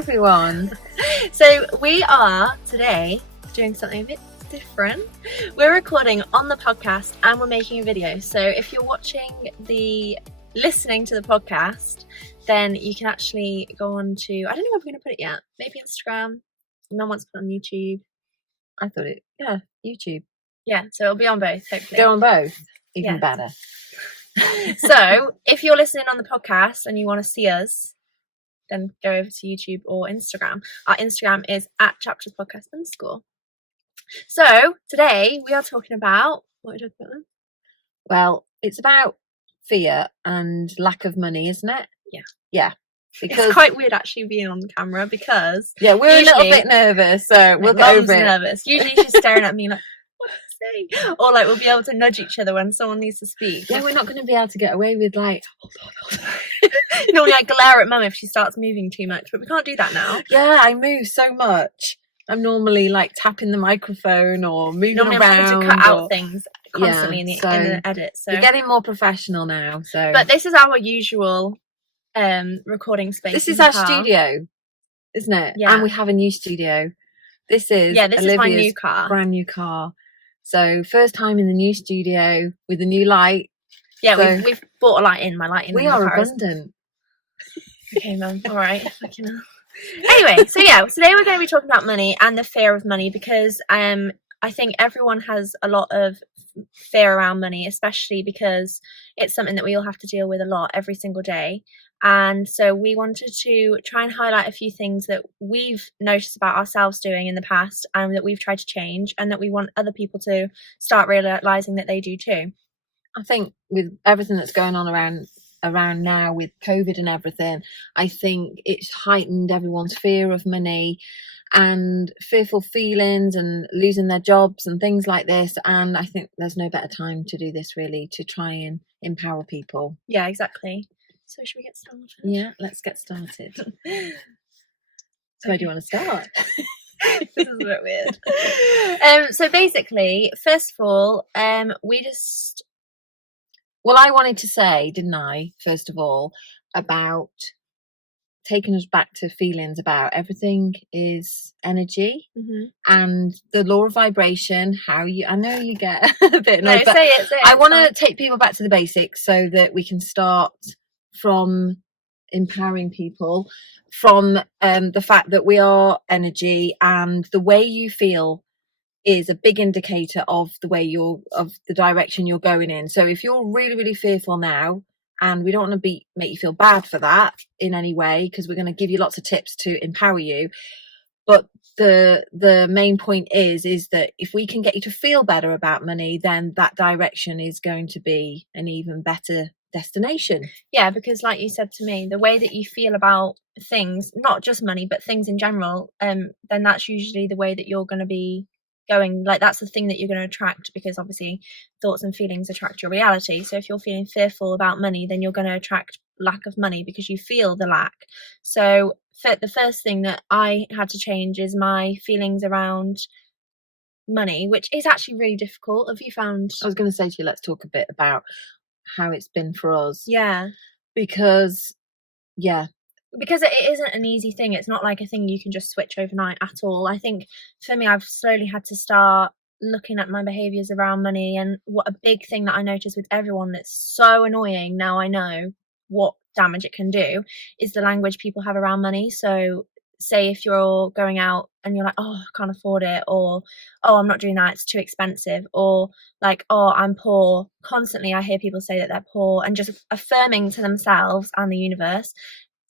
everyone. So we are today doing something a bit different. We're recording on the podcast and we're making a video. So if you're listening to the podcast, then you can actually go on to, I don't know where we're going to put it yet. Maybe Instagram. Mum wants to put it on YouTube. YouTube. Yeah, so it'll be on both, hopefully. Go on both. Even better. So if you're listening on the podcast and you want to see us, then go over to YouTube or Instagram. Our Instagram is @chapterspodcast_. So today we are talking about, what are we talking about then? Well, it's about fear and lack of money, isn't it? Yeah. Because it's quite weird actually being on the camera because we're a little bit nervous, so we'll get over it. Nervous. Usually she's staring at me like, what to say? Or like we'll be able to nudge each other when someone needs to speak. Yeah, we're not going to be able to get away with like, hold on. Normally I glare at Mum if she starts moving too much, but we can't do that now. Yeah, I move so much. I'm normally like tapping the microphone or moving around. I have to cut out things constantly in the edit. So we're getting more professional now. So, but this is our usual recording space. This is our studio, isn't it? Yeah. And we have a new studio. This is Olivia's my new car. Brand new car. So first time in the new studio with a new light. Yeah, so we've bought a light in. My lighting. We are abundant. Okay, Mum. All right. Anyway, so today we're going to be talking about money and the fear of money because I think everyone has a lot of fear around money, especially because it's something that we all have to deal with a lot every single day. And so we wanted to try and highlight a few things that we've noticed about ourselves doing in the past and that we've tried to change and that we want other people to start realising that they do too. I think with everything that's going on around now with COVID and everything, I think it's heightened everyone's fear of money and fearful feelings and losing their jobs and things like this. And I think there's no better time to do this really, to try and empower people. Yeah, exactly. So should we get started? Yeah, let's get started. So where do you want to start? This is a bit weird. So basically, first of all, Well, I wanted to say, didn't I, first of all, about taking us back to feelings about everything is energy and the law of vibration, I know you get a bit annoyed, but say it, I want to take people back to the basics so that we can start from empowering people from the fact that we are energy, and the way you feel is a big indicator of the direction you're going in. So if you're really, really fearful now, and we don't want to make you feel bad for that in any way, because we're going to give you lots of tips to empower you. But the main point is that if we can get you to feel better about money, then that direction is going to be an even better destination. Yeah, because like you said to me, the way that you feel about things, not just money, but things in general, then that's usually the way that you're going to be going. Like that's the thing that you're going to attract, because obviously thoughts and feelings attract your reality. So if you're feeling fearful about money, then you're going to attract lack of money because you feel the lack. So the first thing that I had to change is my feelings around money, which is actually really difficult. Have you found? I was going to say to you, let's talk a bit about how it's been for us. Yeah, because it isn't an easy thing. It's not like a thing you can just switch overnight at all. I think for me, I've slowly had to start looking at my behaviours around money, and what a big thing that I notice with everyone that's so annoying now I know what damage it can do is the language people have around money. So say if you're going out and you're like, oh, I can't afford it, or oh, I'm not doing that, it's too expensive, or like, oh, I'm poor. Constantly I hear people say that they're poor and just affirming to themselves and the universe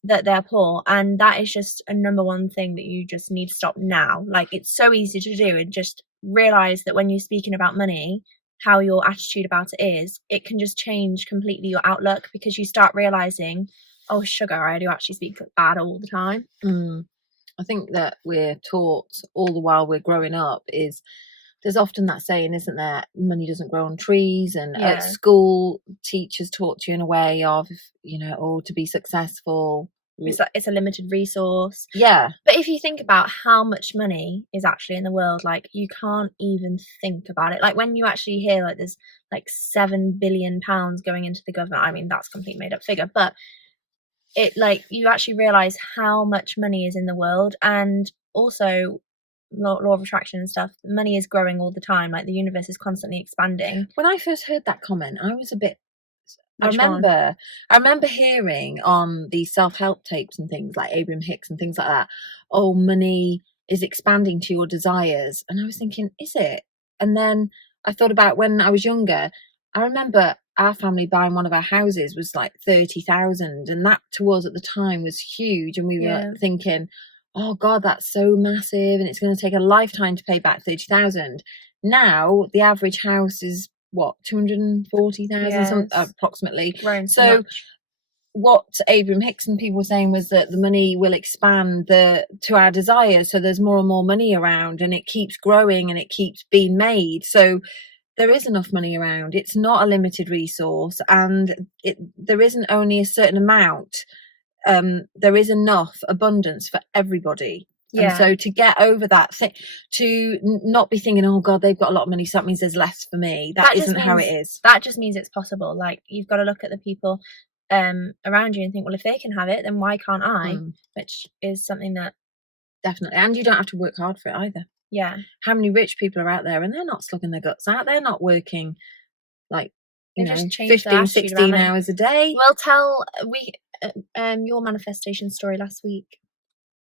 that they're poor. And that is just a number one thing that you just need to stop now. Like, it's so easy to do, and just realize that when you're speaking about money, how your attitude about it is, it can just change completely your outlook, because you start realizing, oh sugar, I do actually speak bad all the time. I think that we're taught all the while we're growing up is there's often that saying, isn't there, money doesn't grow on trees, and at school teachers taught you in a way of, to be successful, it's a limited resource. Yeah. But if you think about how much money is actually in the world, like, you can't even think about it. Like, when you actually hear like there's like £7 billion going into the government, I mean, that's a complete made up figure, but it, like, you actually realize how much money is in the world, and also law of attraction and stuff. Money is growing all the time. Like, the universe is constantly expanding. When I first heard that comment, I was a bit. Which one? I remember hearing on these self-help tapes and things like Abraham Hicks and things like that, oh, money is expanding to your desires. And I was thinking, is it? And then I thought about when I was younger. I remember our family buying one of our houses was like 30,000, and that to us at the time was huge. And we were thinking, oh God, that's so massive, and it's going to take a lifetime to pay back 30,000. Now the average house is what, 240,000 approximately. So what Abraham Hicks and people were saying was that the money will expand to our desires, so there's more and more money around, and it keeps growing and it keeps being made. So there is enough money around. It's not a limited resource, and there isn't only a certain amount. There is enough abundance for everybody. And so to get over that thing, to not be thinking, oh God, they've got a lot of money, so that means there's less for me. That isn't how it is. That just means it's possible. Like, you've got to look at the people around you and think, well, if they can have it, then why can't I? Which is something that definitely, and you don't have to work hard for it either. Yeah. How many rich people are out there and they're not slugging their guts out? They're not working like, you know, 15, 16 hours a day. Well, tell your manifestation story last week.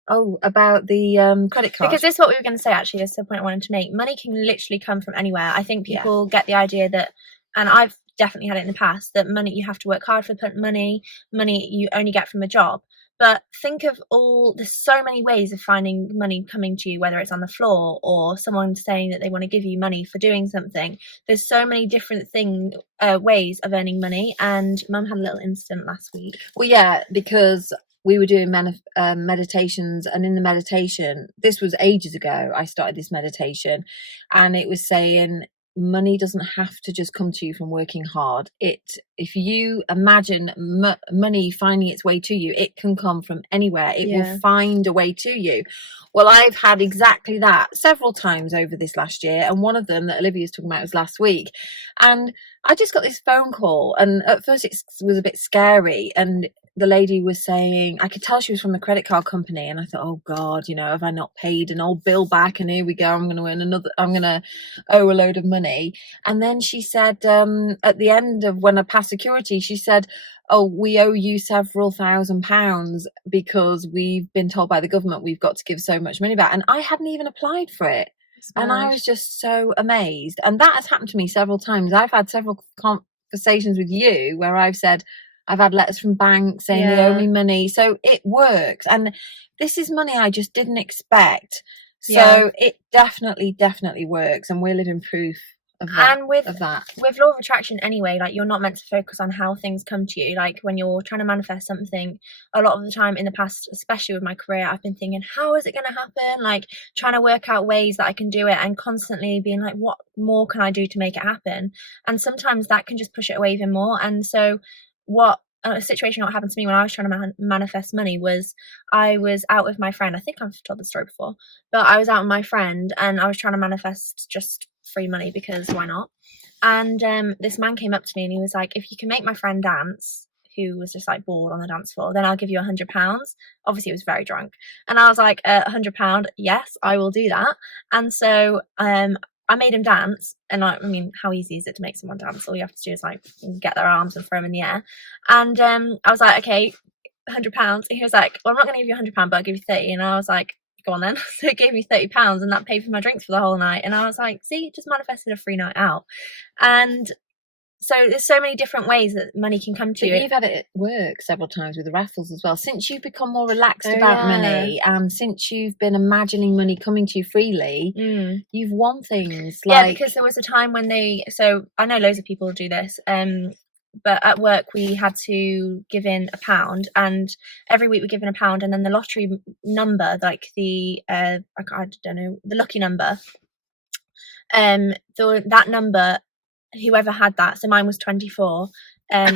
Oh, about the credit card. Because this is what we were going to say, actually. This is the point I wanted to make. Money can literally come from anywhere. I think people get the idea that, and I've definitely had it in the past, that money, you have to work hard for money you only get from a job. But think of there's so many ways of finding money coming to you, whether it's on the floor or someone saying that they want to give you money for doing something. There's so many different ways of earning money. And Mum had a little incident last week. Well, yeah, because we were doing meditations, and in the meditation, this was ages ago, I started this meditation, and it was saying money doesn't have to just come to you from working hard. If you imagine money finding its way to you, it can come from anywhere. It will find a way to you. Well, I've had exactly that several times over this last year, and one of them that Olivia's talking about was last week. And I just got this phone call, and at first it was a bit scary, and the lady was saying, I could tell she was from a credit card company, and I thought, oh God, you know, have I not paid an old bill back? And here we go, I'm going to owe a load of money. And then she said, at the end of when I passed security, she said, oh, we owe you several £1,000s because we've been told by the government we've got to give so much money back. And I hadn't even applied for it. And I was just so amazed. And that has happened to me several times. I've had several conversations with you where I've said, I've had letters from banks saying they owe me money. So it works. And this is money I just didn't expect. So it definitely works. And we're living proof of that. And with law of attraction anyway, like, you're not meant to focus on how things come to you. Like, when you're trying to manifest something, a lot of the time in the past, especially with my career, I've been thinking, how is it going to happen? Like, trying to work out ways that I can do it, and constantly being like, what more can I do to make it happen? And sometimes that can just push it away even more. And so a situation that happened to me when I was trying to manifest money was, I was out with my friend. I think I've told the story before, but I was out with my friend and I was trying to manifest just free money, because why not? And this man came up to me and he was like, if you can make my friend dance, who was just like bored on the dance floor, then I'll give you £100. Obviously he was very drunk, and I was like, £100, yes, I will do that. And so I made him dance, and I mean, how easy is it to make someone dance? All you have to do is like get their arms and throw them in the air. And I was like, okay, £100. He was like, well, I'm not going to give you £100, but I'll give you 30. And I was like, go on then. So he gave me £30, and that paid for my drinks for the whole night. And I was like, see, just manifested a free night out. And so there's so many different ways that money can come to you. You've had it work several times with the raffles as well. Since you've become more relaxed about money, and since you've been imagining money coming to you freely, you've won things. Like, because there was a time when so I know loads of people do this, but at work we had to give in £1, and every week we give in £1, and then the lottery number, like the I don't know, the lucky number, that number, whoever had that, so mine was 24,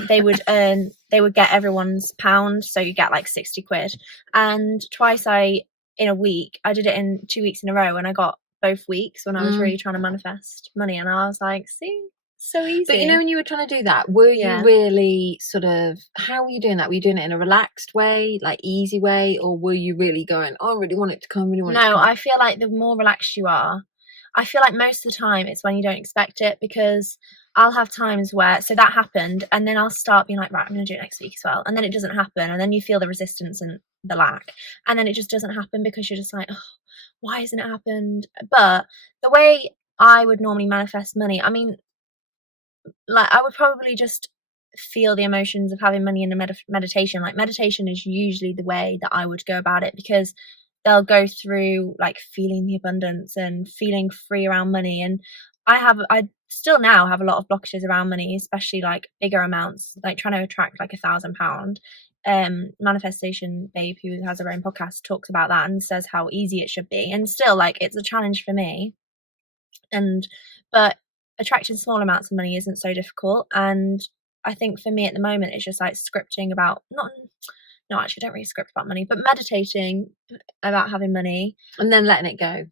they would get everyone's £1, so you get like 60 quid. And twice in a week, I did it in 2 weeks in a row, and I got both weeks when I was really trying to manifest money. And I was like, see, so easy. But you know, when you were trying to do that, were Yeah. you really sort of, how were you doing that? Were you doing it in a relaxed way, like easy way, or were you really going, oh, I really want it to come, really want it to No, come? I feel like the more relaxed you are, I feel like most of the time it's when you don't expect it, because I'll have times where, so that happened, and then I'll start being like, right, I'm going to do it next week as well. And then it doesn't happen. And then you feel the resistance and the lack. And then it just doesn't happen because you're just like, oh, why hasn't it happened? But the way I would normally manifest money, I mean, like, I would probably just feel the emotions of having money in a meditation. Like, meditation is usually the way that I would go about it, because they'll go through like feeling the abundance and feeling free around money. And I still now have a lot of blockages around money, especially like bigger amounts, like trying to attract like £1,000. Manifestation Babe, who has her own podcast, talks about that and says how easy it should be, and still, like, it's a challenge for me. But attracting small amounts of money isn't so difficult. And I think for me at the moment, it's just like scripting about, no, actually, I don't really script about money, but meditating about having money and then letting it go.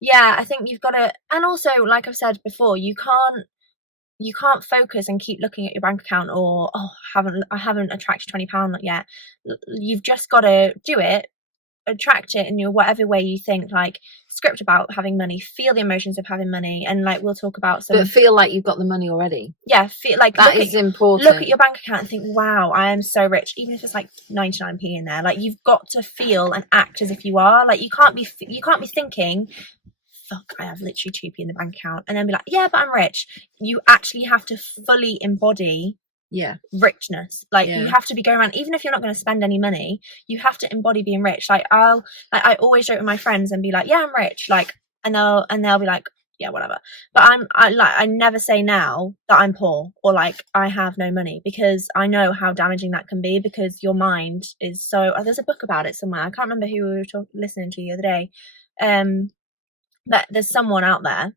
Yeah, I think you've got to, and also, like I've said before, you can't focus and keep looking at your bank account, or, oh, I haven't attracted £20 yet. You've just got to do it, attract it in your whatever way you think, like, script about having money, feel the emotions of having money, and like we'll talk about some. But feel like you've got the money already. Yeah, feel like that is important. Look at your bank account and think, wow, I am so rich, even if it's like 99p in there. Like, you've got to feel and act as if you are. Like, you can't be thinking, fuck, I have literally 2p in the bank account, and then be like, yeah, but I'm rich. You actually have to fully embody richness. Like, you have to be going around, even if you're not going to spend any money, you have to embody being rich. Like, I always joke with my friends and be like, yeah, I'm rich, like, and they'll be like, yeah, whatever. But I never say now that I'm poor or like I have no money, because I know how damaging that can be, because your mind is so, there's a book about it somewhere, I can't remember who we were listening to the other day, but there's someone out there,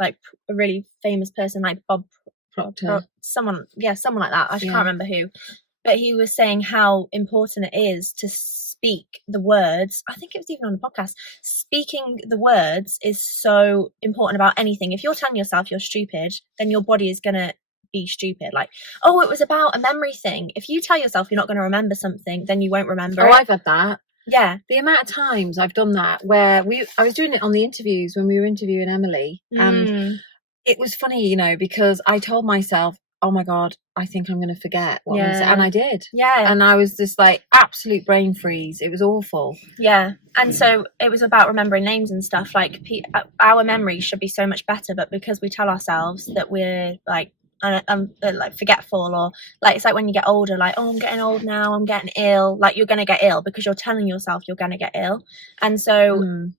like a really famous person, like Bob Proctor, someone like that, I can't remember who, but he was saying how important it is to speak the words. I think it was even on a podcast. Speaking the words is so important about anything. If you're telling yourself you're stupid, then your body is gonna be stupid. Like, oh, it was about a memory thing. If you tell yourself you're not going to remember something, then you won't remember it. I've had that. Yeah, the amount of times I've done that, where I was doing it on the interviews when we were interviewing Emily, and it was funny, you know, because I told myself, oh my god, I think I'm going to forget what I'm going to say, and I did. And I was just like absolute brain freeze. It was awful. And so it was about remembering names and stuff. Like, our memory should be so much better, but because we tell ourselves that we're like forgetful, or like, it's like when you get older, like, oh, I'm getting old now, I'm getting ill. Like, you're going to get ill because you're telling yourself you're going to get ill. And so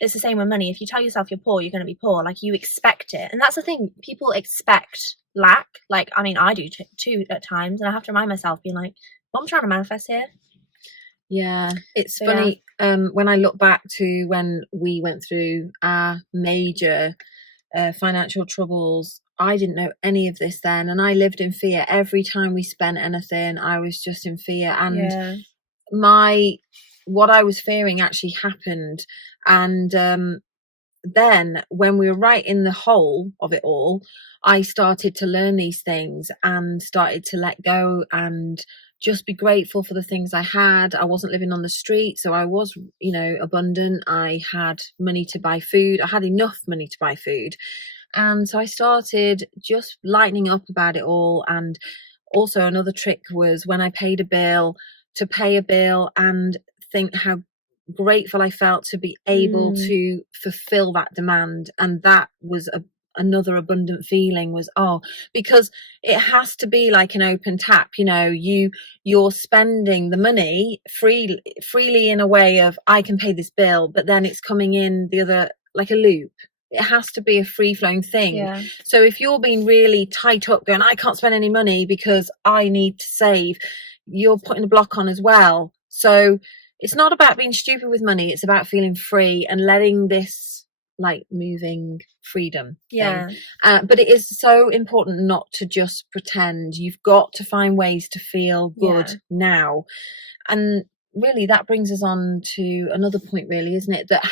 it's the same with money. If you tell yourself you're poor, you're going to be poor. Like, you expect it. And that's the thing, people expect lack. Like, I mean, I do too at times, and I have to remind myself, being like, what I'm trying to manifest here. It's funny. When I look back to when we went through our major financial troubles, I didn't know any of this then, and I lived in fear. Every time we spent anything, I was just in fear, and what I was fearing actually happened. And then when we were right in the hole of it all, I started to learn these things and started to let go and just be grateful for the things I had. I wasn't living on the street, so I was, you know, abundant. I had money to buy food. I had enough money to buy food. And so I started just lightening up about it all. And also another trick was when I paid a bill, to pay a bill and think how grateful I felt to be able to fulfill that demand. And that was another abundant feeling, was, because it has to be like an open tap, you know, you're spending the money freely in a way of, I can pay this bill, but then it's coming in the other, like a loop. It has to be a free-flowing thing. So if you're being really tight up going, I can't spend any money because I need to save, you're putting a block on as well. So it's not about being stupid with money, it's about feeling free and letting this like moving freedom thing. But it is so important not to just pretend. You've got to find ways to feel good now. And really that brings us on to another point, really, isn't it? That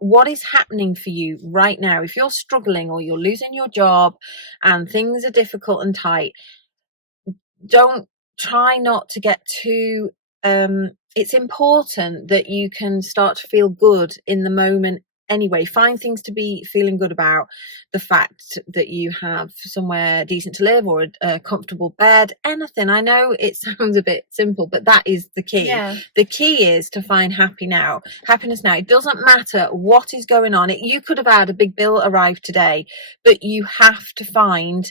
what is happening for you right now, if you're struggling or you're losing your job and things are difficult and tight, don't try not to get too it's important that you can start to feel good in the moment anyway. Find things to be feeling good about. The fact that you have somewhere decent to live, or a comfortable bed, anything. I know it sounds a bit simple, but that is the key. Yeah. The key is to find happiness now. It doesn't matter what is going on. You could have had a big bill arrive today, but you have to find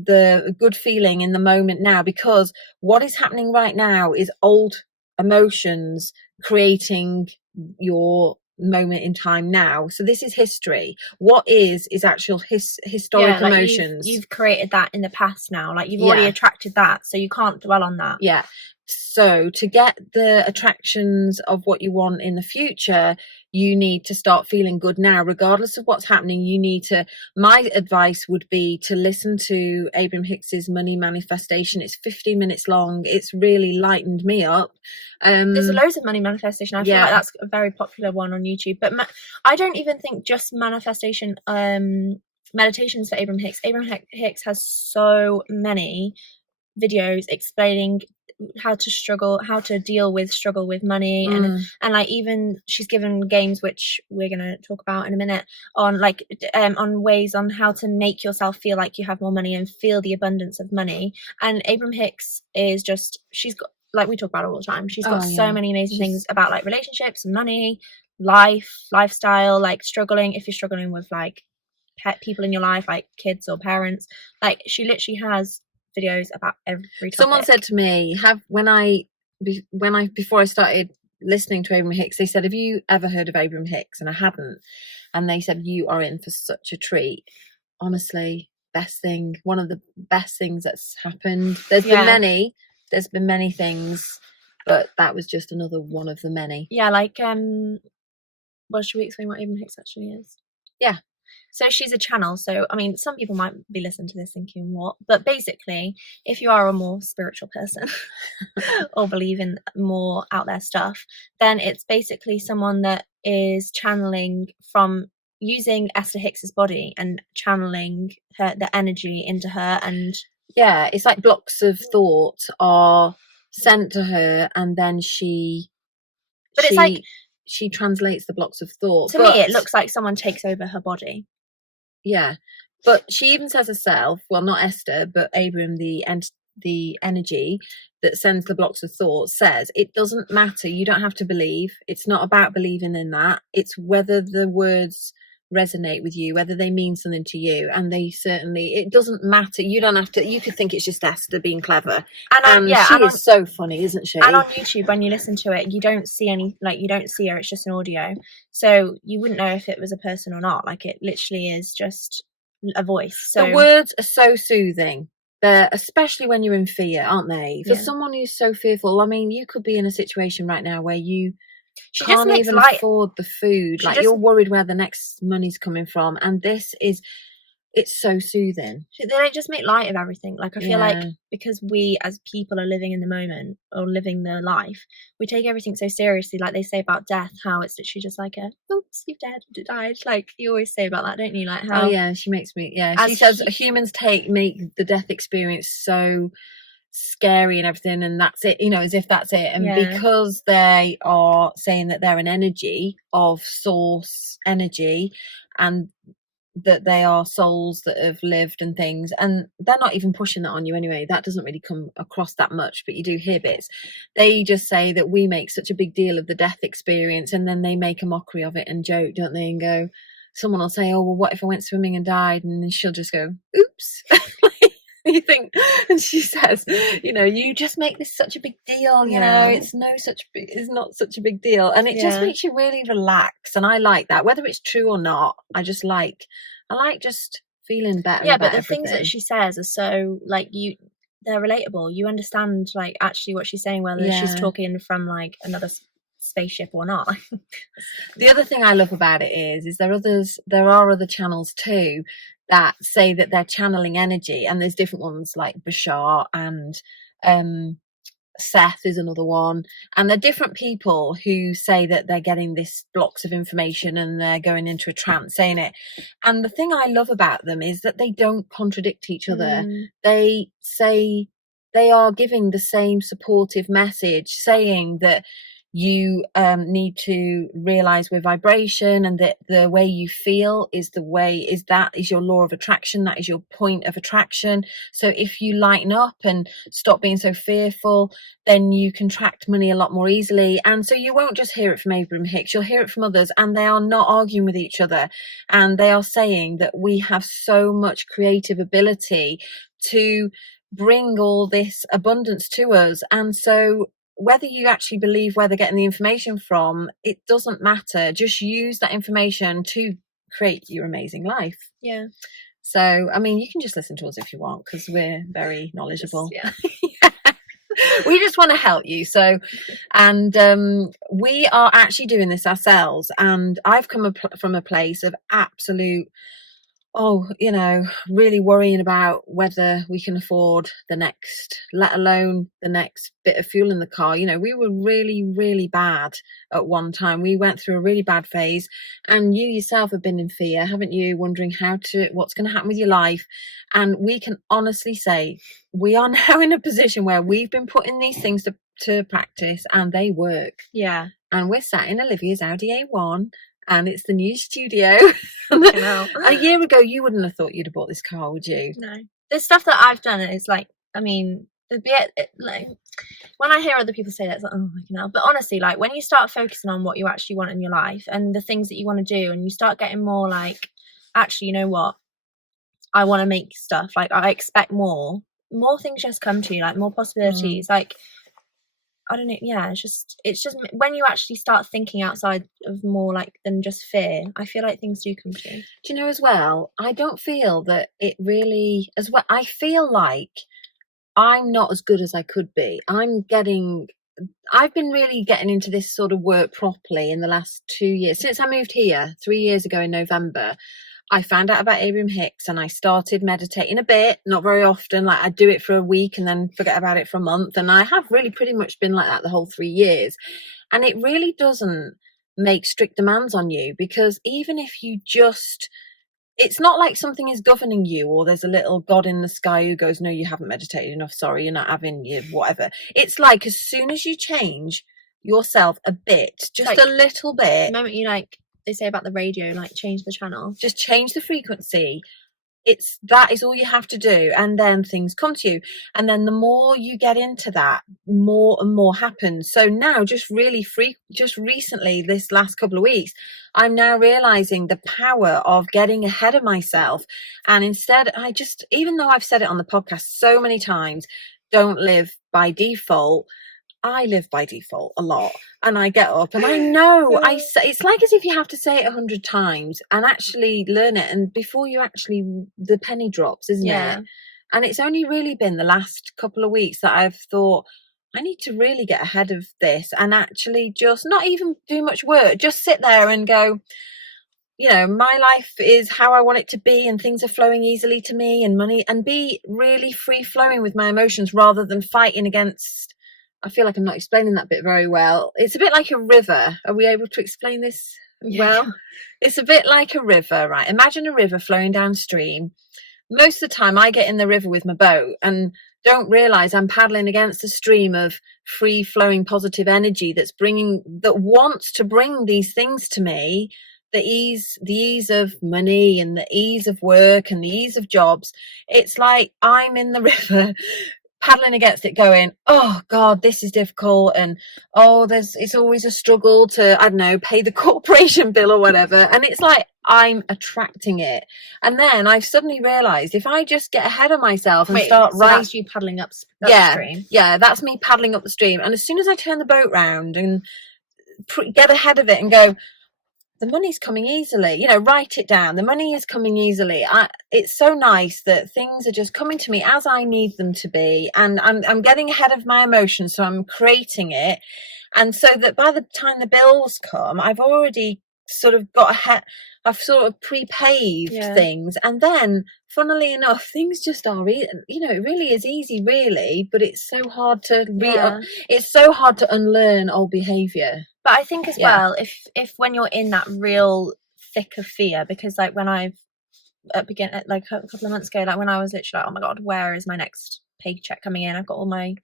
the good feeling in the moment now, because what is happening right now is old emotions creating your moment in time now. So this is history. What is actual historic emotions. You've created that in the past now, like you've already attracted that, so you can't dwell on that. So to get the attractions of what you want in the future, you need to start feeling good now, regardless of what's happening. My advice would be to listen to Abraham Hicks's Money Manifestation. It's 15 minutes long. It's really lightened me up. There's loads of money manifestation. I feel like that's a very popular one on YouTube, but I don't even think just manifestation meditations for Abraham Hicks. Abraham Hicks has so many videos explaining how to deal with struggle with money, and like even she's given games, which we're going to talk about in a minute, on like on ways on how to make yourself feel like you have more money and feel the abundance of money. And Abraham Hicks is just, she's got, like we talk about it all the time, she's got so many amazing things about like relationships, money, lifestyle, like if you're struggling with like pet people in your life, like kids or parents, like she literally has videos about every topic. Someone said to me, before I started listening to Abraham Hicks, they said, have you ever heard of Abraham Hicks? And I hadn't. And they said, you are in for such a treat. Honestly, one of the best things that's happened. There's been many things, but that was just another one of the many. Like well, should we explain what Abraham Hicks actually is? So she's a channel. So, I mean, some people might be listening to this thinking, what? But basically, if you are a more spiritual person or believe in more out there stuff, then it's basically someone that is channeling from using Esther Hicks's body and channeling the energy into her. And it's like blocks of thought are sent to her, and then she translates the blocks of thought. To me, it looks like someone takes over her body. But she even says herself, well, not Esther, but Abraham, the energy that sends the blocks of thought, says it doesn't matter. You don't have to believe. It's not about believing in that. It's whether the words resonate with you, whether they mean something to you. And it doesn't matter. You don't have to. You could think it's just Esther being clever. And she is so funny, isn't she? And on YouTube, when you listen to it, you don't see you don't see her. It's just an audio. So you wouldn't know if it was a person or not. Like, it literally is just a voice. So the words are so soothing. Especially when you're in fear, aren't they? For someone who's so fearful, I mean, you could be in a situation right now where you can't even afford the food. You're worried where the next money's coming from, and it's so soothing. They just make light of everything. Like, I feel like because we as people are living in the moment or living the life, we take everything so seriously. Like they say about death, how it's literally just like oops, you've died. Like you always say about that, don't you? Like how she makes me she says humans make the death experience so scary and everything, and that's it, as if that's it. And because they are saying that they're an energy of source energy, and that they are souls that have lived and things, and they're not even pushing that on you anyway. That doesn't really come across that much, but you do hear bits. They just say that we make such a big deal of the death experience, and then they make a mockery of it and joke, don't they? And go, someone will say, oh well, what if I went swimming and died? And then she'll just go, oops. You think, and she says, you just make this such a big deal, it's not such a big deal, and it just makes you really relax. And I like that, whether it's true or not. I like just feeling better. But the things that she says are so like they're relatable. You understand like actually what she's saying, whether she's talking from like another spaceship or not. The other thing I love about it is there are other channels too that say that they're channeling energy, and there's different ones like Bashar and Seth is another one, and they're different people who say that they're getting this blocks of information and they're going into a trance saying it. And the thing I love about them is that they don't contradict each other. They say they are giving the same supportive message, saying that you need to realize we're vibration, and that the way you feel is your law of attraction. That is your point of attraction. So if you lighten up and stop being so fearful, then you can attract money a lot more easily. And so you won't just hear it from Abraham Hicks, you'll hear it from others, and they are not arguing with each other, and they are saying that we have so much creative ability to bring all this abundance to us. And so whether you actually believe where they're getting the information from, it doesn't matter. Just use that information to create your amazing life. Yeah. So, I mean, you can just listen to us if you want, because we're very knowledgeable. Yeah. We just want to help you. So, and we are actually doing this ourselves. And I've come from a place of absolute, really worrying about whether we can afford the next, let alone the next bit of fuel in the car. We were really, really bad at one time. We went through a really bad phase, and you yourself have been in fear, haven't you? Wondering what's going to happen with your life. And we can honestly say we are now in a position where we've been putting these things to practice, and they work. Yeah. And we're sat in Olivia's Audi A1. And it's the new studio. A year ago, you wouldn't have thought you'd have bought this car, would you? No. The stuff that I've done is like, I mean, like when I hear other people say that, it's like, oh my God. But honestly, like when you start focusing on what you actually want in your life and the things that you want to do, and you start getting more like, actually, you know what? I want to make stuff. Like I expect more things just come to you, like more possibilities. Like, I don't know. Yeah, it's just when you actually start thinking outside of more like than just fear, I feel like things do come to you. Do you know as well? I don't feel that it really as well. I feel like I'm not as good as I could be. I've been really getting into this sort of work properly in the last 2 years. Since I moved here 3 years ago in November, I found out about Abraham Hicks and I started meditating a bit, not very often. Like I'd do it for a week and then forget about it for a month. And I have really pretty much been like that the whole 3 years. And it really doesn't make strict demands on you, because even if you it's not like something is governing you, or there's a little God in the sky who goes, no, you haven't meditated enough. Sorry, you're not having your whatever. It's like as soon as you change yourself a bit, just like, a little bit. The moment you they say about the radio, like change the channel. Just change the frequency. That is all you have to do, and then things come to you. And then the more you get into that, more and more happens. So now just recently, this last couple of weeks, I'm now realizing the power of getting ahead of myself. And instead, even though I've said it on the podcast so many times, don't live by default. I live by default a lot, and I get up and I know it's like as if you have to say it 100 times and actually learn it, and before the penny drops, isn't it? And it's only really been the last couple of weeks that I've thought I need to really get ahead of this and actually just not even do much work, just sit there and go, my life is how I want it to be, and things are flowing easily to me and money, and be really free flowing with my emotions rather than fighting against. I feel like I'm not explaining that bit very well. It's a bit like a river. Are we able to explain this well? It's a bit like a river, right? Imagine a river flowing downstream. Most of the time I get in the river with my boat and don't realise I'm paddling against a stream of free flowing positive energy that wants to bring these things to me. The ease of money and the ease of work and the ease of jobs. It's like I'm in the river paddling against it going, oh God, this is difficult, and it's always a struggle to, I don't know, pay the corporation bill or whatever. And it's like I'm attracting it. And then I've suddenly realized if I just get ahead of myself and that's you paddling up the stream. Yeah, that's me paddling up the stream. And as soon as I turn the boat round and get ahead of it and go, the money's coming easily, write it down. The money is coming easily. It's so nice that things are just coming to me as I need them to be. And I'm getting ahead of my emotions. So I'm creating it. And so that by the time the bills come, I've already sort of got ahead. I've sort of pre-paved things, and then funnily enough things just are it really is easy, really, but it's so hard to it's so hard to unlearn old behavior. But I think as well, if when you're in that real thick of fear, because like when I've like a couple of months ago, like when I was literally like, oh my god, where is my next paycheck coming in? I've got all my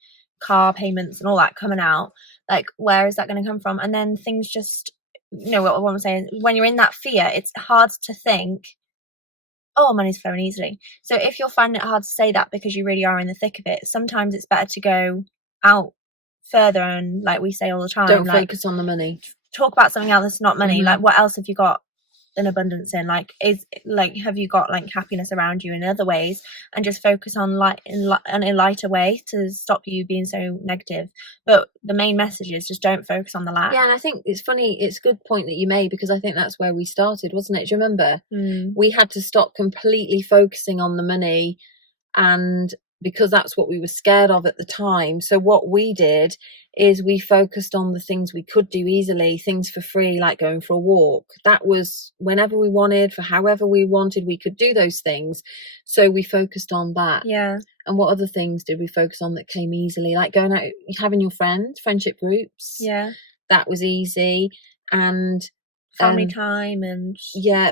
car payments and all that coming out, like where is that going to come from? And then things just, what I'm saying, when you're in that fear, it's hard to think, oh, money's flowing easily. So if you're finding it hard to say that because you really are in the thick of it, sometimes it's better to go out further, and like we say all the time, don't focus on the money, talk about something else that's not money. Like what else have you got an abundance in? Like have you got like happiness around you in other ways? And just focus on in a lighter way to stop you being so negative. But the main message is just don't focus on the lack. And I think it's funny, it's a good point that you made, because I think that's where we started, wasn't it? Do you remember? We had to stop completely focusing on the money, and because that's what we were scared of at the time. So what we did is we focused on the things we could do easily, things for free, like going for a walk. That was whenever we wanted, for however we wanted, we could do those things. So we focused on that. Yeah. And what other things did we focus on that came easily? Like going out, having your friendship groups. Yeah. That was easy. And family time, and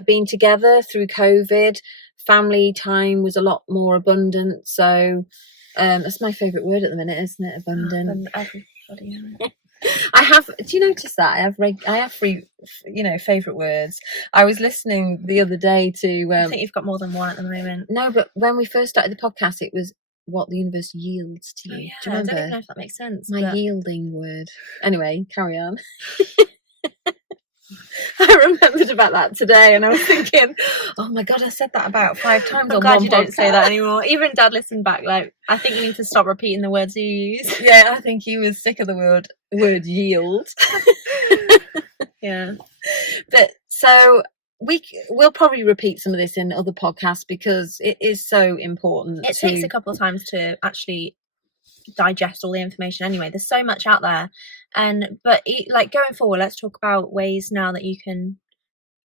being together through COVID. Family time was a lot more abundant. So that's my favourite word at the minute, isn't it? Abundant. Everybody. I have. Do you notice that I have three, favourite words? I was listening the other day to. I think you've got more than one at the moment. No, but when we first started the podcast, it was what the universe yields to you. Oh, yeah. Do you remember? I don't even know if that makes sense. My yielding word. Anyway, carry on. I remembered about that today, and I was thinking, oh my god, I said that about 5 times. I'm glad you don't say that anymore. Even Dad listened back, like, I think you need to stop repeating the words you use. Yeah, I think he was sick of the word yield. Yeah. But so we'll probably repeat some of this in other podcasts, because it is so important. It takes a couple of times to actually digest all the information anyway. There's so much out there, but going forward, let's talk about ways now that you can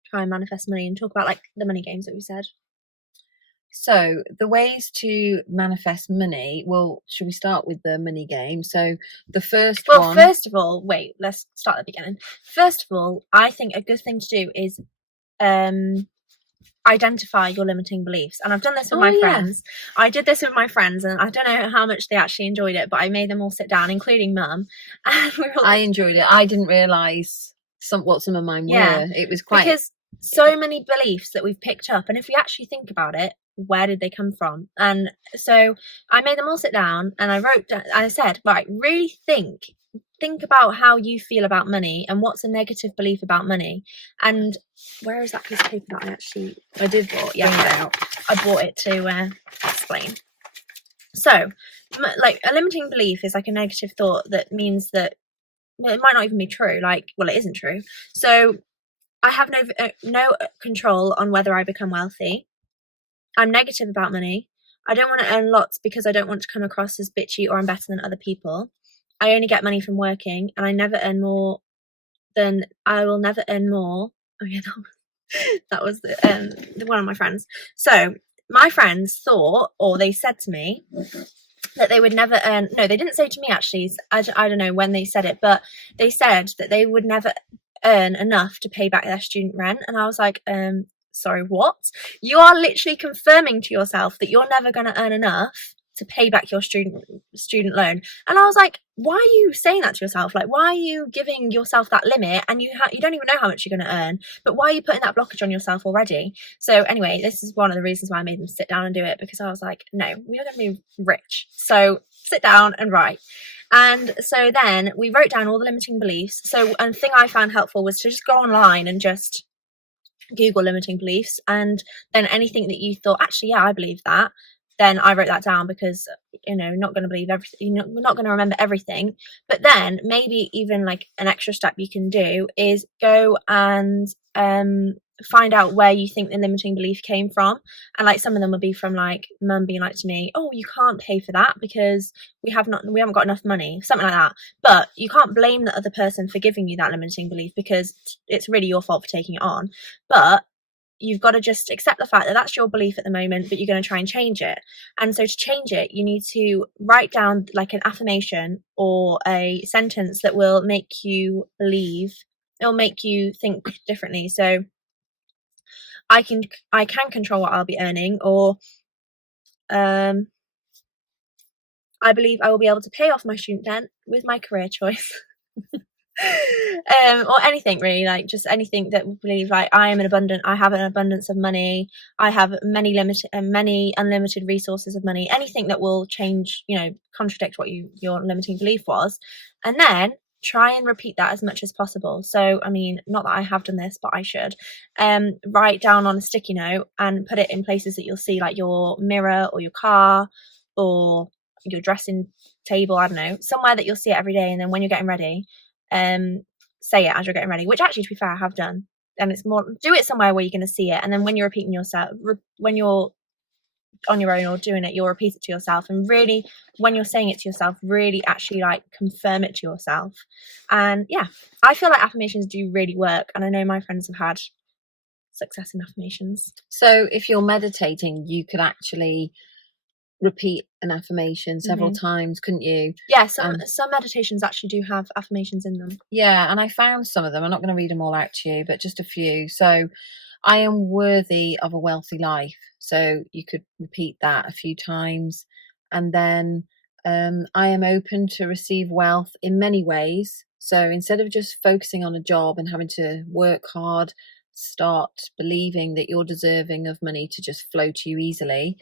try and manifest money, and talk about like the money games that we said. So the ways to manifest money, well, should we start with the money game? So the first one, first of all, wait, let's start at the beginning. First of all, I think a good thing to do is identify your limiting beliefs. And I've done this with my friends. I did this with my friends, and I don't know how much they actually enjoyed it, but I made them all sit down, including Mum, and I enjoyed it. I didn't realise what some of mine were. It was quite, because so many beliefs that we've picked up, and if we actually think about it, where did they come from? And so I made them all sit down, and I said, right, really think about how you feel about money, and what's a negative belief about money. And where is that piece of paper that I did bought? Yeah, I bought it to explain. So, like, a limiting belief is like a negative thought that means that it might not even be true. Like, well, it isn't true. So, I have no control on whether I become wealthy. I'm negative about money. I don't want to earn lots because I don't want to come across as bitchy or I'm better than other people. I only get money from working, and I will never earn more. Oh yeah, that was the one of my friends. So my friends thought, or they said to me, that they would never earn. No, they didn't say to me actually. I don't know when they said it, but they said that they would never earn enough to pay back their student rent. And I was like, sorry, what? You are literally confirming to yourself that you're never going to earn enough to pay back your student loan. And I was like, why are you saying that to yourself? Like, why are you giving yourself that limit? And you don't even know how much you're going to earn, but why are you putting that blockage on yourself already? So anyway, this is one of the reasons why I made them sit down and do it, because I was like, no, we are going to be rich. So sit down and write. And so then we wrote down all the limiting beliefs. So a thing I found helpful was to just go online and just Google limiting beliefs, and then anything that you thought, actually, yeah, I believe that, then I wrote that down because, not going to believe everything, we're not going to remember everything. But then maybe even like an extra step you can do is go and find out where you think the limiting belief came from. And like some of them would be from like mum being like to me, oh, you can't pay for that because we haven't got enough money, something like that. But you can't blame the other person for giving you that limiting belief because it's really your fault for taking it on. But you've got to just accept the fact that that's your belief at the moment, but you're going to try and change it. And so to change it, you need to write down like an affirmation or a sentence that will make you believe, it'll make you think differently. So I can control what I'll be earning, or I believe I will be able to pay off my student debt with my career choice. Or anything really, like just anything that would believe like I have an abundance of money, I have many unlimited resources of money, anything that will change, contradict what your limiting belief was, and then try and repeat that as much as possible. So I mean, not that I have done this, but I should write down on a sticky note and put it in places that you'll see, like your mirror or your car or your dressing table, I don't know, somewhere that you'll see it every day. And then when you're getting ready, say it as you're getting ready, which actually, to be fair, I have done. And it's more, do it somewhere where you're going to see it, and then when you're repeating yourself, when you're on your own or doing it, you'll repeat it to yourself, and really when you're saying it to yourself, really actually like confirm it to yourself. And yeah, I feel like affirmations do really work, and I know my friends have had success in affirmations. So if you're meditating, you could actually repeat an affirmation several times, couldn't you? Yeah, some meditations actually do have affirmations in them. Yeah, and I found some of them. I'm not going to read them all out to you, but just a few. So I am worthy of a wealthy life. So you could repeat that a few times. And then I am open to receive wealth in many ways. So instead of just focusing on a job and having to work hard, start believing that you're deserving of money to just flow to you easily.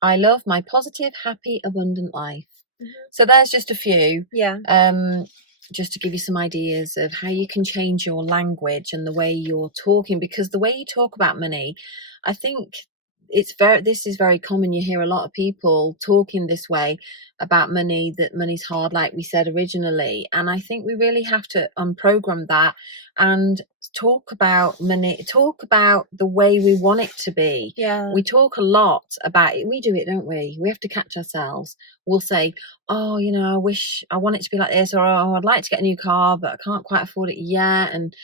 I love my positive, happy, abundant life. So there's just a few. Yeah. Just to give you some ideas of how you can change your language and the way you're talking, because the way you talk about money, I think this is very common. You hear a lot of people talking this way about money, that money's hard, like we said originally. And I think we really have to unprogram that and talk about money, talk about the way we want it to be. Yeah. We talk a lot about it. We do it, don't we? We have to catch ourselves. We'll say, oh, I want it to be like this, or oh, I'd like to get a new car, but I can't quite afford it yet. And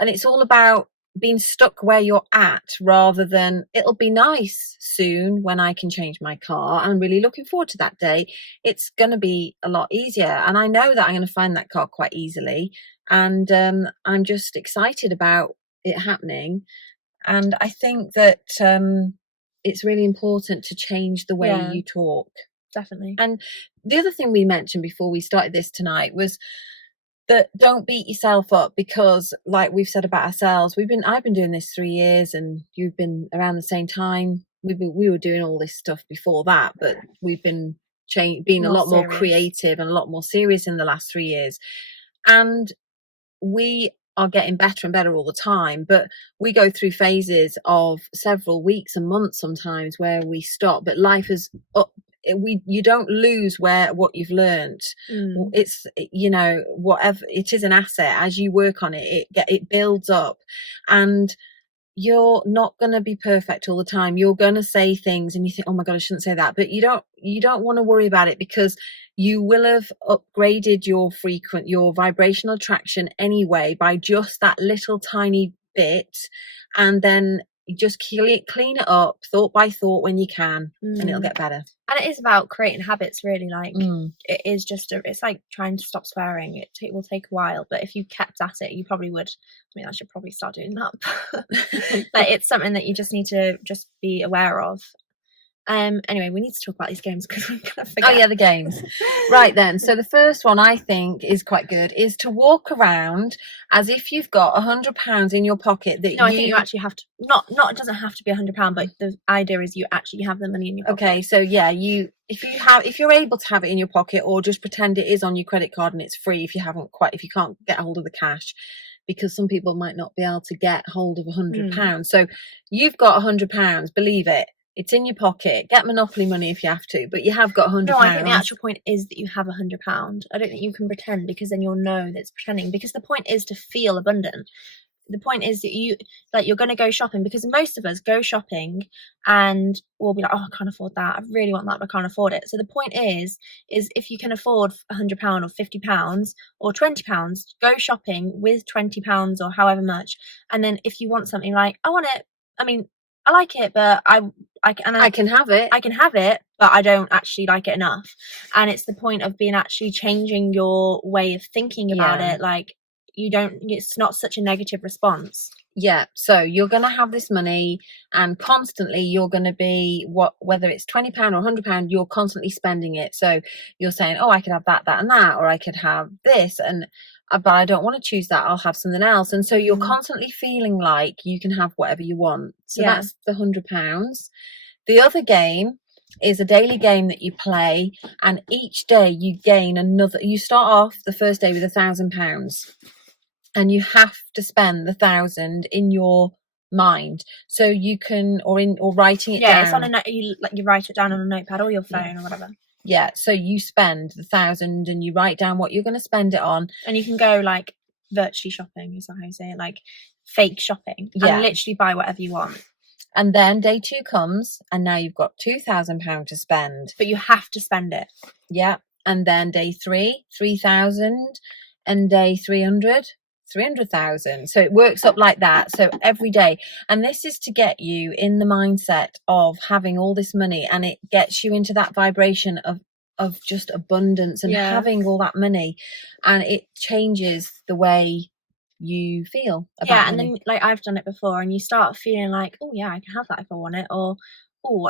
it's all about being stuck where you're at, rather than it'll be nice soon when I can change my car. I'm really looking forward to that day. It's going to be a lot easier, and I know that I'm going to find that car quite easily, and I'm just excited about it happening. And I think that it's really important to change the way you talk. Definitely. And the other thing we mentioned before we started this tonight was that don't beat yourself up, because like we've said about ourselves, I've been doing this 3 years, and you've been around the same time. We were doing all this stuff before that, but we've been being a lot more creative and a lot more serious in the last 3 years. And we are getting better and better all the time, but we go through phases of several weeks and months sometimes where we stop, but life is up. You don't lose what you've learned. It's whatever, it is an asset. As you work on it, it builds up, and you're not going to be perfect all the time. You're going to say things and you think, oh my god, I shouldn't say that, but you don't want to worry about it, because you will have upgraded your vibrational attraction anyway by just that little tiny bit, and then you just clean it up thought by thought when you can, and it'll get better. And it is about creating habits, really. Like it is just it's like trying to stop swearing. It will take a while, but if you kept at it, you probably would. I mean, I should probably start doing that. But it's something that you just need to just be aware of. Anyway, we need to talk about these games because I'm gonna forget. Oh yeah, the games. Right then. So the first one I think is quite good is to walk around as if you've got £100 in your pocket. I think you actually have to. Not it doesn't have to be £100, but the idea is you actually have the money in your pocket. Okay, so yeah, if you're able to have it in your pocket, or just pretend it is on your credit card and it's free if you can't get hold of the cash, because some people might not be able to get hold of £100. So you've got £100, believe it. It's in your pocket. Get Monopoly money if you have to, but you have got £100. No, I think the actual point is that you have £100. I don't think you can pretend, because then you'll know that it's pretending, because the point is to feel abundant. The point is that you're going to go shopping, because most of us go shopping and we'll be like, oh, I can't afford that, I really want that, but I can't afford it. So the point is if you can afford £100 or £50 or £20, go shopping with £20 or however much. And then if you want something, like, I want it, I mean, I like it, but I can have it. I can have it, but I don't actually like it enough. And it's the point of being actually changing your way of thinking about it. Like, it's not such a negative response. Yeah, so you're going to have this money, and constantly you're going to be, whether it's £20 or £100, you're constantly spending it. So you're saying, oh, I could have that, that and that, or I could have this, and but I don't want to choose that, I'll have something else. And so you're constantly feeling like you can have whatever you want. So that's the £100. The other game is a daily game that you play, and each day you gain another. You start off the first day with £1,000, and you have to spend the 1,000 in your mind. So you can, or writing it down. Yeah, it's on a note. You write it down on a notepad or your phone or whatever. Yeah, so you spend the 1,000 and you write down what you're going to spend it on. And you can go like virtually shopping, is that how you say it? Like fake shopping. Yeah. And literally buy whatever you want. And then day 2 comes, and now you've got £2,000 to spend. But you have to spend it. Yeah. And then day 3, 3,000, and day 300, 300,000. So it works up like that. So every day. And this is to get you in the mindset of having all this money, and it gets you into that vibration of just abundance and having all that money, and it changes the way you feel about money. And then, like, I've done it before, and you start feeling like, oh yeah, I can have that if I want it, or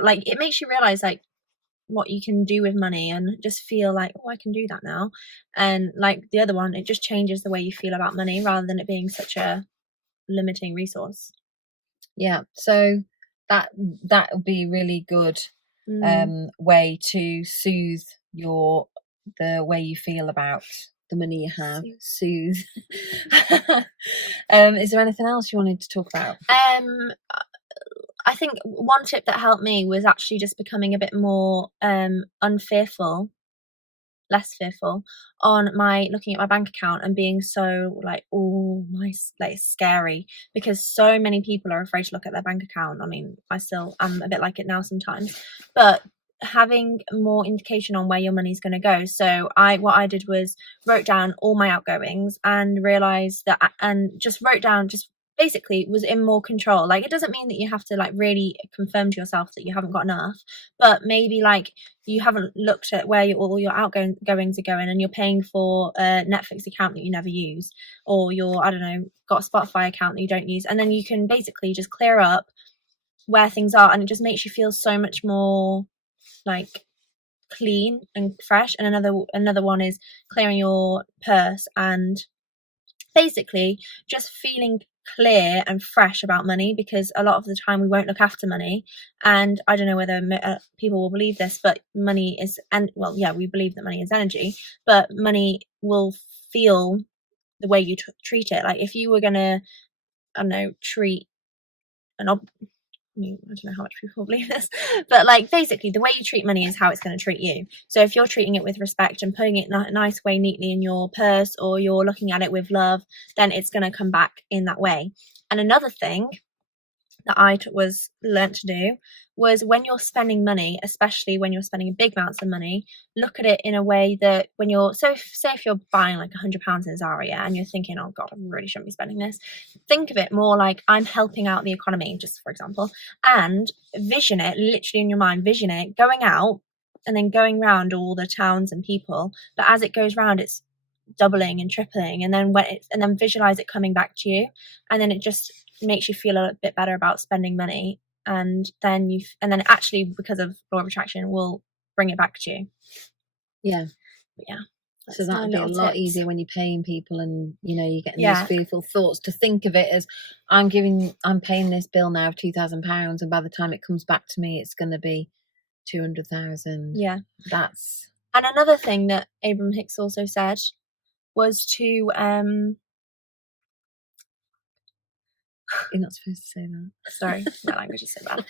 like, it makes you realize like what you can do with money, and just feel like, oh, I can do that now. And like the other one, it just changes the way you feel about money, rather than it being such a limiting resource. Yeah, so that would be really good way to soothe the way you feel about the money you have. Soothe. Is there anything else you wanted to talk about? I think one tip that helped me was actually just becoming a bit more less fearful on looking at my bank account, and being so like, oh, like scary, because so many people are afraid to look at their bank account. I mean, I'm a bit like it now sometimes, but having more indication on where your money's going to go. So what I did was wrote down all my outgoings, and realized that, and just wrote down, just basically was in more control. Like, it doesn't mean that you have to like really confirm to yourself that you haven't got enough, but maybe like you haven't looked at where all your outgoings are going, and you're paying for a Netflix account that you never use, or I don't know, got a Spotify account that you don't use, and then you can basically just clear up where things are, and it just makes you feel so much more like clean and fresh. And another one is clearing your purse, and basically just feeling clear and fresh about money, because a lot of the time we won't look after money. And I don't know whether people will believe this, but money is, and well, yeah, we believe that money is energy, but money will feel the way you treat it. Like, if you were gonna, I don't know, treat I don't know how much people believe this, but like, basically the way you treat money is how it's going to treat you. So if you're treating it with respect and putting it in a nice way neatly in your purse, or you're looking at it with love, then it's going to come back in that way. And another thing that I learnt to do was, when you're spending money, especially when you're spending big amounts of money, look at it in a way that when say if you're buying like £100 in Zara, and you're thinking, oh god, I really shouldn't be spending this, think of it more like, I'm helping out the economy, just for example, and vision it literally in your mind, vision it going out and then going round all the towns and people, but as it goes round, it's doubling and tripling, and then visualize it coming back to you, and then it just makes you feel a bit better about spending money, and then actually, because of law of attraction, will bring it back to you. Yeah. But yeah, so that would be a lot easier when you're paying people, and you're getting these fearful thoughts, to think of it as, I'm paying this bill now of £2,000, and by the time it comes back to me, it's going to be 200,000. Yeah, that's. And another thing that Abraham Hicks also said was to You're not supposed to say that. Sorry, my language is so bad.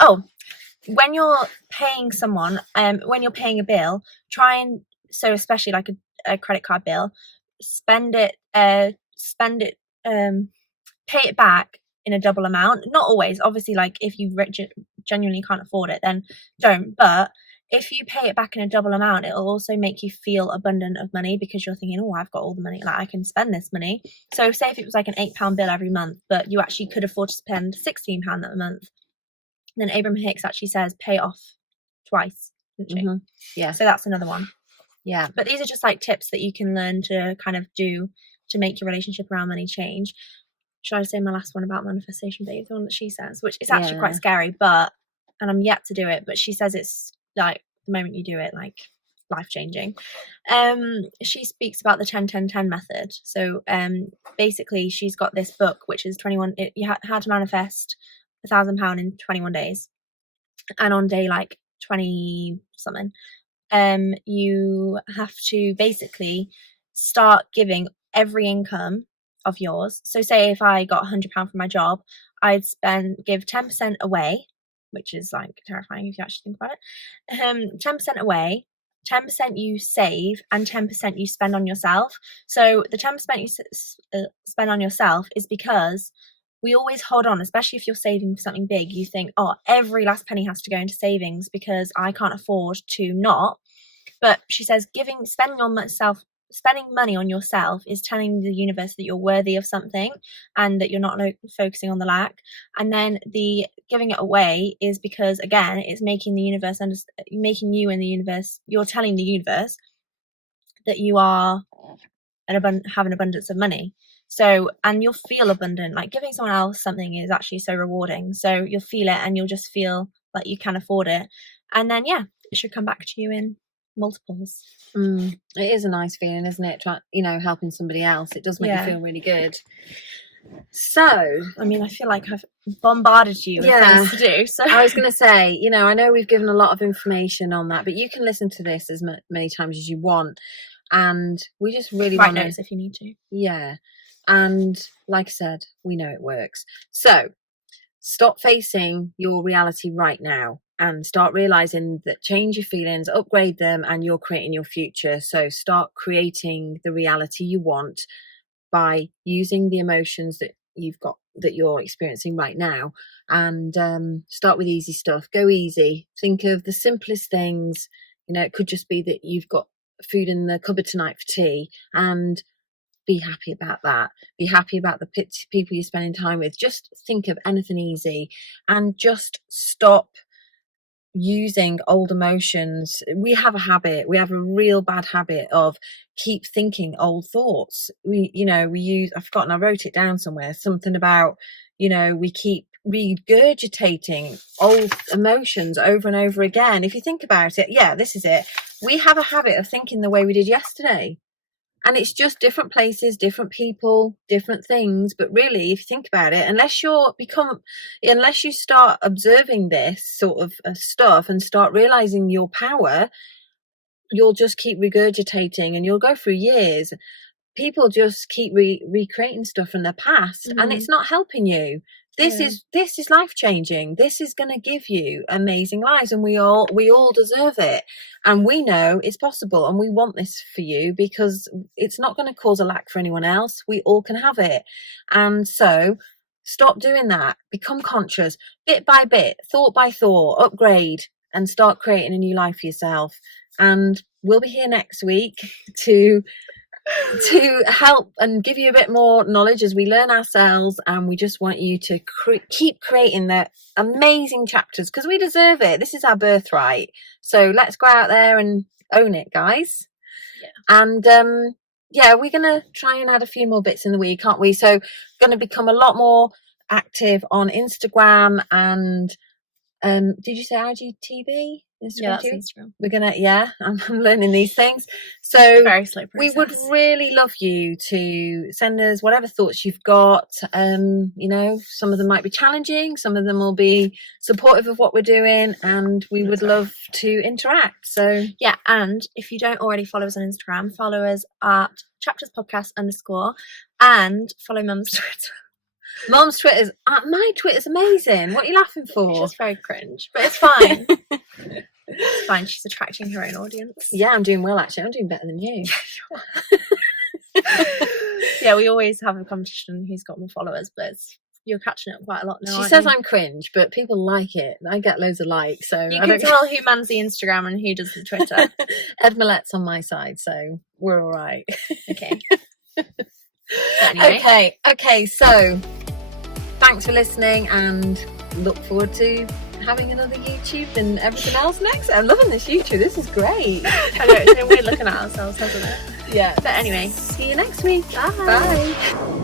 Oh, when you're paying someone, when you're paying a bill, try and, so especially like a credit card bill, spend it, pay it back in a double amount. Not always, obviously, like if you genuinely can't afford it, then don't. But if you pay it back in a double amount, it'll also make you feel abundant of money, because you're thinking, oh, I've got all the money, like I can spend this money. So say if it was like an £8 bill every month, but you actually could afford to spend £16 that month, then Abraham Hicks actually says pay off twice. Yeah. So that's another one. Yeah. But these are just like tips that you can learn to kind of do to make your relationship around money change. Should I say my last one about manifestation, babe? The one that she says, which is actually quite scary, and I'm yet to do it, but she says it's like the moment you do it, like life changing. She speaks about the 10-10-10 method. So basically she's got this book which is 21, how to manifest £1,000 in 21 days, and on day like 20 something, you have to basically start giving every income of yours. So say if I got £100 from my job, I'd give 10% away, which is like terrifying if you actually think about it. 10% away, 10% you save, and 10% you spend on yourself. So the 10% you spend on yourself is because we always hold on, especially if you're saving for something big. You think, oh, every last penny has to go into savings because I can't afford to not. But she says spending money on yourself is telling the universe that you're worthy of something and that you're not focusing on the lack. And then the giving it away is because, again, it's making the universe making you and the universe, you're telling the universe that you are have an abundance of money. So, and you'll feel abundant. Like giving someone else something is actually so rewarding. So you'll feel it and you'll just feel like you can afford it. And then, yeah, it should come back to you in multiples. It is a nice feeling, isn't it? Helping somebody else. It does make you feel really good. So, I mean, I feel like I've bombarded you with things to do. So I was going to say, I know we've given a lot of information on that, but you can listen to this as many times as you want. And we just really write notes if you need to. Yeah. And like I said, we know it works. So stop facing your reality right now and start realizing that change your feelings, upgrade them, and you're creating your future. So start creating the reality you want by using the emotions that you've got, that you're experiencing right now, and start with easy stuff. Go easy. Think of the simplest things. It could just be that you've got food in the cupboard tonight for tea, and be happy about that. Be happy about the people you're spending time with. Just think of anything easy, and just stop using old emotions. We have a real bad habit of keep thinking old thoughts. I've forgotten, I wrote it down somewhere, something about, we keep regurgitating old emotions over and over again. If you think about it, this is it. We have a habit of thinking the way we did yesterday. And it's just different places, different people, different things. But really, if you think about it, unless you start observing this sort of stuff and start realizing your power, you'll just keep regurgitating, and you'll go through years. People just keep recreating stuff from the past, and it's not helping you. This is life changing. This is going to give you amazing lives, and we all deserve it, and we know it's possible, and we want this for you because it's not going to cause a lack for anyone else. We all can have it. And so stop doing that. Become conscious, bit by bit, thought by thought, upgrade, and start creating a new life for yourself. And we'll be here next week to help and give you a bit more knowledge as we learn ourselves, and we just want you to keep creating the amazing chapters because we deserve it. This is our birthright. So let's go out there and own it, guys. And we're gonna try and add a few more bits in the week, aren't we? So gonna become a lot more active on Instagram and did you say IGTV? Instagram Yeah, that's too? Instagram. We're gonna, I'm learning these things. So Very slow we process. would really love you to send us whatever thoughts you've got. You know, some of them might be challenging, some of them will be supportive of what we're doing, and we would love to interact. So yeah, and if you don't already follow us on Instagram, follow us at chapterspodcast_, and follow Mum's Twitter. Mum's Twitter's my Twitter's amazing. What are you laughing for? It's just very cringe, but it's fine. It's fine. She's attracting her own audience. Yeah, I'm doing well actually. I'm doing better than you. Yeah, we always have a competition who's got more followers, but you're catching up quite a lot now. She says I'm cringe, but people like it. I get loads of likes, so you can tell who mans the Instagram and who does the Twitter. Ed Millette's on my side, so we're all right. Okay. Anyway. Okay. So thanks for listening, and look forward to having another YouTube and everything else next. I'm loving this YouTube. This is great. I know, it's been weird looking at ourselves, hasn't it? Yeah. But anyway, see you next week. bye. Bye.